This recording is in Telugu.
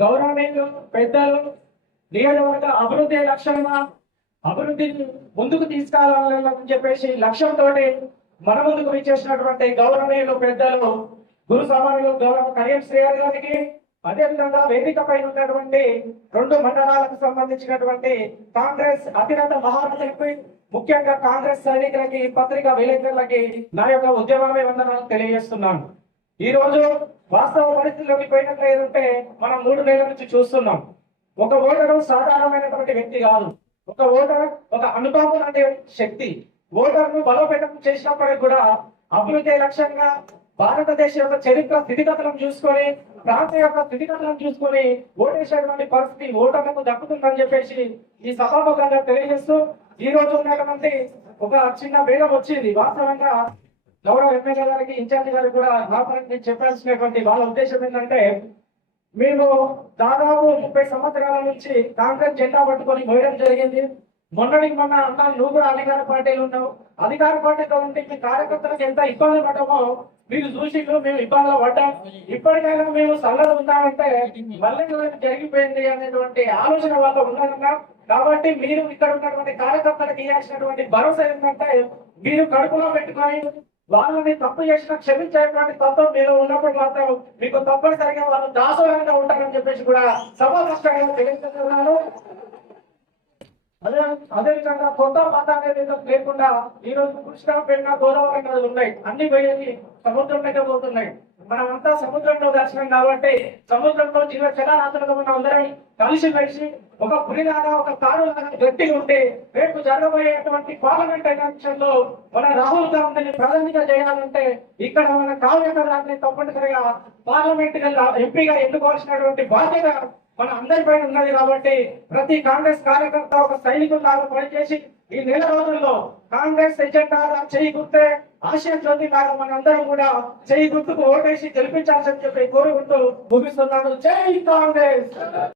గౌరవనీయులు పెద్దలు నియోజకవర్గ అభివృద్ధి లక్ష్యంగా అభివృద్ధిని ముందుకు తీసుకెళ్ళాలని చెప్పేసి లక్ష్యంతో మన ముందుకు విచ్చేసినటువంటి గౌరవనీయులు పెద్దలు గురు సమానులు గౌరవ కళ్యాణ్ శ్రీగారి గారికి అదేవిధంగా వేదిక పైన ఉన్నటువంటి రెండు మండలాలకు సంబంధించినటువంటి కాంగ్రెస్ అతినంత మహారాజులకి ముఖ్యంగా కాంగ్రెస్ సైనికులకి పత్రికా విలేకరులకి నా యొక్క ఉద్యమమే వందనాలు తెలియజేస్తున్నాను. ఈ రోజు వాస్తవ పరిస్థితిలోకి పోయినట్లు ఏదంటే మనం మూడు నెలల నుంచి చూస్తున్నాం. ఒక ఓటరు సాధారణమైనటువంటి వ్యక్తి కాదు. ఒక ఓటర్ ఒక అనుభవం అంటే శక్తి. ఓటర్ను బలోపేతం చేసినప్పటికీ కూడా అభివృద్ధి లక్ష్యంగా భారతదేశ యొక్క చరిత్ర స్థితిగతులను చూసుకొని ప్రాంతం యొక్క స్థితిగతులను చూసుకొని ఓటేసేటువంటి పరిస్థితి ఓటర్లకు దక్కుతుందని చెప్పేసి ఈ సభాముఖంగా తెలియజేస్తూ ఈ రోజు ఉన్నటువంటి ఒక చిన్న భేదం వచ్చింది. వాస్తవంగా గౌరవ ఎమ్మెల్యే గారికి ఇన్ఛార్జి గారికి కూడా రావాలని చెప్పాల్సినటువంటి వాళ్ళ ఉద్దేశం ఏంటంటే మేము దాదాపు ముప్పై సంవత్సరాల నుంచి కాంగ్రెస్ జెండా పట్టుకొని పోయడం జరిగింది. మొన్నటి మొన్న అన్నా నువ్వు కూడా అధికార పార్టీలు ఉన్నావు. అధికార పార్టీలో ఉంటే మీ కార్యకర్తలకు ఎంత ఇబ్బంది పడమో మీరు చూసి మేము ఇబ్బందులు పడ్డాం. ఇప్పటికైనా మేము సల్లగా ఉన్నామంటే మళ్ళీ జరిగిపోయింది అనేటువంటి ఆలోచన వల్ల ఉన్నారన్నా. కాబట్టి మీరు ఇక్కడ ఉన్నటువంటి కార్యకర్తలకు ఇవ్వాల్సినటువంటి భరోసా ఏంటంటే మీరు కడుపులో పెట్టుకొని వాళ్ళని తప్పు చేసిన క్షమించేటువంటి తత్వం మీరు ఉన్నప్పుడు మాత్రం మీకు తప్పనిసరిగా వాళ్ళు దాసోహంగా ఉంటారని చెప్పేసి కూడా సభాపక్షంగా తెలియజేస్తారు అదే అదే విధంగా కొత్త పాత అనేది లేకుండా ఈ రోజు కృష్ణాపేట గోదావరి నదులు ఉన్నాయి. అన్ని పోయేది సముద్రంలోకి పోతున్నాయి. మనం అంతా సముద్రంలో దర్శనం కాబట్టి సముద్రంలో జీవ జలారాధనగా ఉన్న అందరం కలిసి కలిసి ఒక పులిలాగా ఒక తాడులాగా గట్టి ఉంటే రేపు జరగబోయేటువంటి పార్లమెంట్ ఎలక్షన్లో మన రాహుల్ గాంధీని ప్రధానిగా చేయాలంటే ఇక్కడ మన కావ్య గారిని తప్పనిసరిగా పార్లమెంట్ ఎంపీగా ఎన్నుకోవాల్సినటువంటి బాధ్యత మన అందరి పైన ఉన్నది కాబట్టి ప్రతి కాంగ్రెస్ కార్యకర్త ఒక సైనికులాగా పనిచేసి ఈ నెల రోజుల్లో కాంగ్రెస్ ఎజెండా చేయి గుర్తే ఆశయ జ్యోతి లాగా మనందరం కూడా చేయి గుర్తుకు ఓటేసి గెలిపించాల్సి చెప్పి కోరుకుంటూ ముగిస్తున్నాను. జై కాంగ్రెస్!